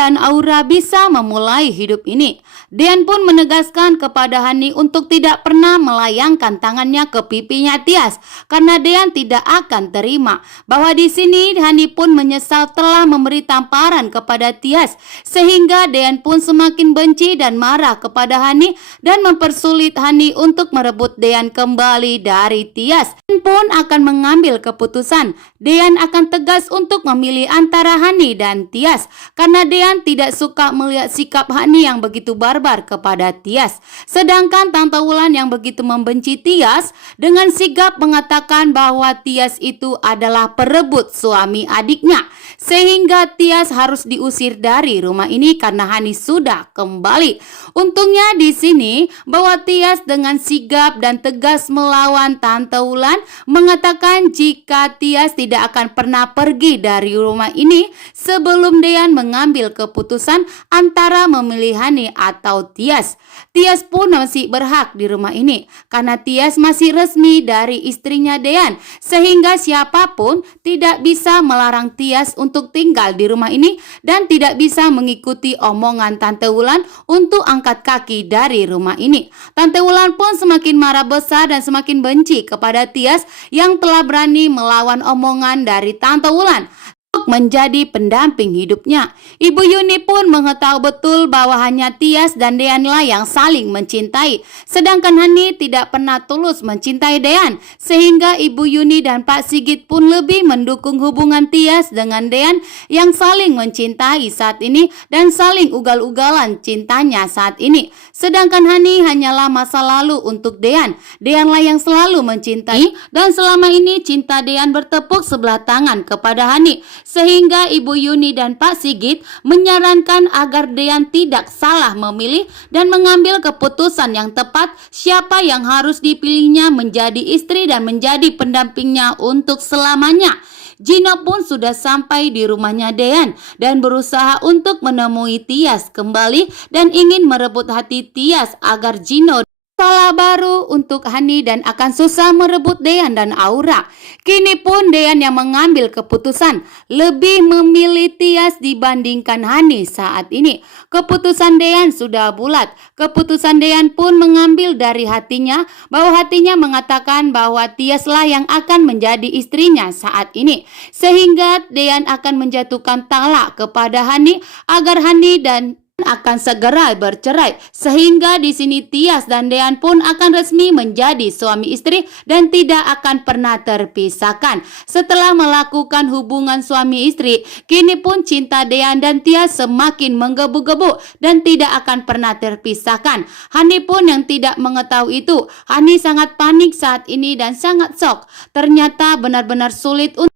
dan Aura bisa memulai hidup ini. Dean pun menegaskan kepada Hani untuk tidak pernah melayangkan tangannya ke pipinya Tias karena Dean tidak akan terima. Bahwa di sini Hani pun menyesal telah memberi tamparan kepada Tias sehingga Dean pun semakin benci dan marah kepada Hani dan mempersulit Hani untuk merebut Dean kembali dari Tias. Dean pun akan mengambil keputusan. Dean akan tegas untuk memilih antara Hani dan Tias karena Dean tidak suka melihat sikap Hani yang begitu barbar kepada Tias. Sedangkan Tante Wulan yang begitu membenci Tias dengan sigap mengatakan bahwa Tias itu adalah perebut suami adiknya. Sehingga Tias harus diusir dari rumah ini karena Hani sudah kembali. Untungnya di sini bahwa Tias dengan sigap dan tegas melawan Tante Wulan mengatakan jika Tias tidak akan pernah pergi dari rumah ini sebelum Dean mengambil keputusan antara memilih Hani atau Tias. Tias pun masih berhak di rumah ini karena Tias masih resmi dari istrinya Dean sehingga siapapun tidak bisa melarang Tias untuk tinggal di rumah ini dan tidak bisa mengikuti omongan Tante Wulan untuk angkat kaki dari rumah ini. Tante Wulan pun semakin marah besar dan semakin benci kepada Tias yang telah berani melawan omongan dari Tante Wulan untuk menjadi pendamping hidupnya. Ibu Yuni pun mengetahui betul bahwa hanya Tias dan Dean lah yang saling mencintai. Sedangkan Hani tidak pernah tulus mencintai Dean. Sehingga Ibu Yuni dan Pak Sigit pun lebih mendukung hubungan Tias dengan Dean yang saling mencintai saat ini dan saling ugal-ugalan cintanya saat ini. Sedangkan Hani hanyalah masa lalu untuk Dean. Dean lah yang selalu mencintai dan selama ini cinta Dean bertepuk sebelah tangan kepada Hani. Sehingga Ibu Yuni dan Pak Sigit menyarankan agar Dean tidak salah memilih dan mengambil keputusan yang tepat siapa yang harus dipilihnya menjadi istri dan menjadi pendampingnya untuk selamanya. Gino pun sudah sampai di rumahnya Dean dan berusaha untuk menemui Tias kembali dan ingin merebut hati Tias agar Gino salah baru untuk Hani dan akan susah merebut Dean dan Aura. Kini pun Dean yang mengambil keputusan lebih memilih Tias dibandingkan Hani saat ini. Keputusan Dean sudah bulat. Keputusan Dean pun mengambil dari hatinya bahwa hatinya mengatakan bahwa Tiaslah yang akan menjadi istrinya saat ini. Sehingga Dean akan menjatuhkan talak kepada Hani agar Hani dan akan segera bercerai sehingga di sini Tias dan Dean pun akan resmi menjadi suami istri dan tidak akan pernah terpisahkan. Setelah melakukan hubungan suami istri, kini pun cinta Dean dan Tias semakin menggebu-gebu dan tidak akan pernah terpisahkan. Hani pun yang tidak mengetahui itu, Hani sangat panik saat ini dan sangat shock. Ternyata benar-benar sulit untuk